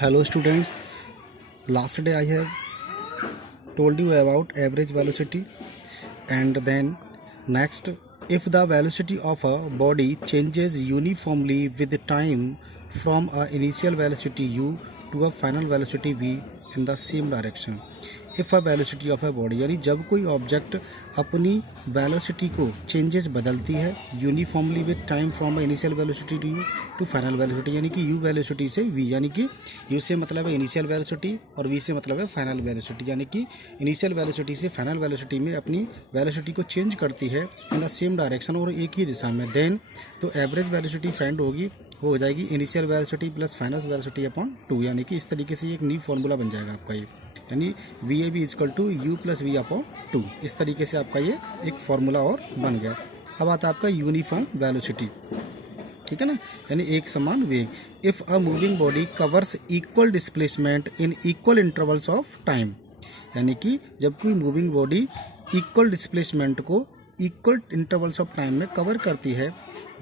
Hello students, last day I have told you about average velocity, and then next, if the velocity of a body changes uniformly with time from a initial velocity u to a final velocity v in the same direction. If a velocity of a body, यानी जब कोई object अपनी velocity को changes बदलती है uniformly with time from a initial velocity to u to final velocity, यानी कि you velocity से वी, यानी कि यू से मतलब है इनिशियल वेलोसिटी और वी से मतलब है फाइनल वेलोसिटी, यानी कि इनिशियल वेलोसिटी से फाइनल वेलोसिटी में अपनी वेलोसिटी को चेंज करती है इन द सेम डायरेक्शन और एक ही दिशा में, देन तो एवरेज वेलोसिटी फाइंड होगी, वो हो जाएगी initial velocity plus final velocity upon 2, यानी कि इस तरीके से एक न्यू फॉर्मूला बन जाएगा आपका ये, यानी v a b equal to u plus v upon 2। इस तरीके से आपका ये एक फार्मूला और बन गया। अब आता है आपका यूनिफॉर्म वेलोसिटी, ठीक है ना, यानी एक समान वेग। If a moving body covers equal displacement in equal intervals of time, यानी कि जब कोई मूविंग बॉडी इक्वल डिस्प्लेसमेंट को इक्वल इंटरवल्स ऑफ टाइम में कवर करती है,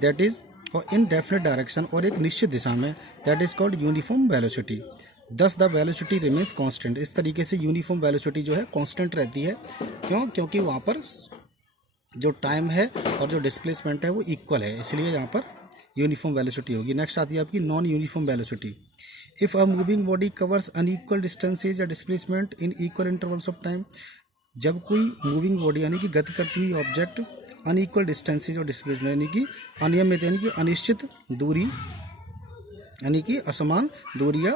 दैट इज़ और इन डेफिनेट डायरेक्शन और एक निश्चित दिशा में, that is called uniform velocity. दस द वेलोसिटी रिमेन्स कांस्टेंट। इस तरीके से यूनिफॉर्म वेलोसिटी जो है कांस्टेंट रहती है। क्यों? क्योंकि वहाँ पर जो टाइम है और जो डिस्प्लेसमेंट है वो इक्वल है, इसलिए यहाँ पर यूनिफॉर्म वेलोसिटी होगी। नेक्स्ट आती है आपकी non uniform velocity. If a moving body covers unequal distances या displacement in equal intervals of time, जब कोई मूविंग बॉडी यानी कि गति करती हुई ऑब्जेक्ट अनइक्वल डिस्टेंसेज और डिस्प्लेसमेंट यानी कि अनियमित यानी कि अनिश्चित दूरी यानी कि असमान दूरी या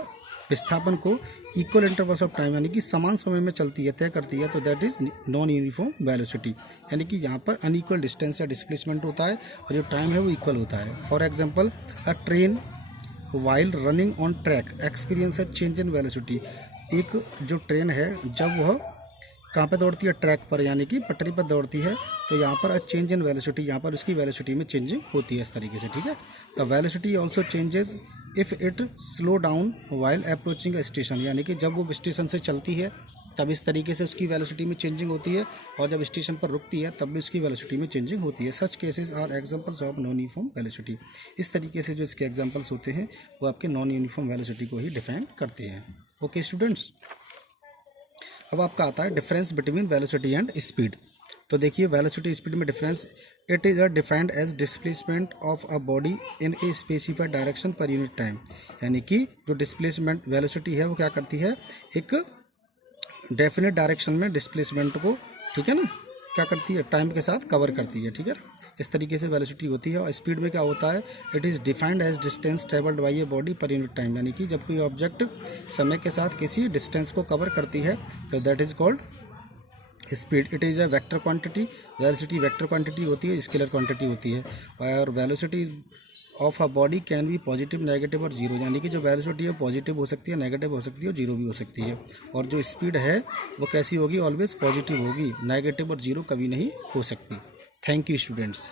विस्थापन को इक्वल इंटरवल्स ऑफ टाइम यानी कि समान समय में चलती है, तय करती है, तो that is non uniform velocity, यानी कि यहाँ पर अनइक्वल डिस्टेंस या डिस्प्लेसमेंट होता है और जो टाइम है वो इक्वल होता है। For example a train while running on track experience a change in velocity. एक जो ट्रेन है जब वह कहाँ पे दौड़ती है? ट्रैक पर, यानी कि पटरी पर दौड़ती है, तो यहाँ पर चेंज इन वेलोसिटी, यहाँ पर उसकी वेलोसिटी में चेंजिंग होती है इस तरीके से, ठीक है। The velocity also changes if it slow down while approaching a station, यानी कि जब वो स्टेशन से चलती है तब इस तरीके से उसकी वेलोसिटी में चेंजिंग होती है, और जब स्टेशन पर रुकती है तब भी उसकी वेलोसिटी में चेंजिंग होती है। Such cases are examples of non uniform velocity. इस तरीके से जो इसके एग्जांपल्स होते हैं वो आपके नॉन यूनिफॉर्म वेलोसिटी को ही डिफाइन करते हैं। ओके स्टूडेंट्स, अब आपका आता है difference between velocity and speed. तो देखिए वेलोसिटी स्पीड में difference, it is defined as displacement of a body in a specified direction per unit time, यानी कि जो डिस्प्लेसमेंट वेलोसिटी है वो क्या करती है? एक डेफिनेट डायरेक्शन में डिस्प्लेसमेंट को, ठीक है ना, क्या करती है? टाइम के साथ कवर करती है, ठीक है। इस तरीके से वेलोसिटी होती है। और स्पीड में क्या होता है? It is defined as distance travelled by a body per unit time, यानी कि जब कोई ऑब्जेक्ट समय के साथ किसी डिस्टेंस को कवर करती है तो that is called speed. It is a vector quantity. Velocity vector quantity होती है, स्केलर क्वांटिटी होती है। और velocity of a body can be positive, negative और जीरो, यानी कि जो वेलोसिटी है पॉजिटिव हो सकती है, नेगेटिव हो सकती है और जीरो भी हो सकती है। और जो स्पीड है वो कैसी होगी? ऑलवेज पॉजिटिव होगी, नेगेटिव और जीरो कभी नहीं हो सकती। Thank you students.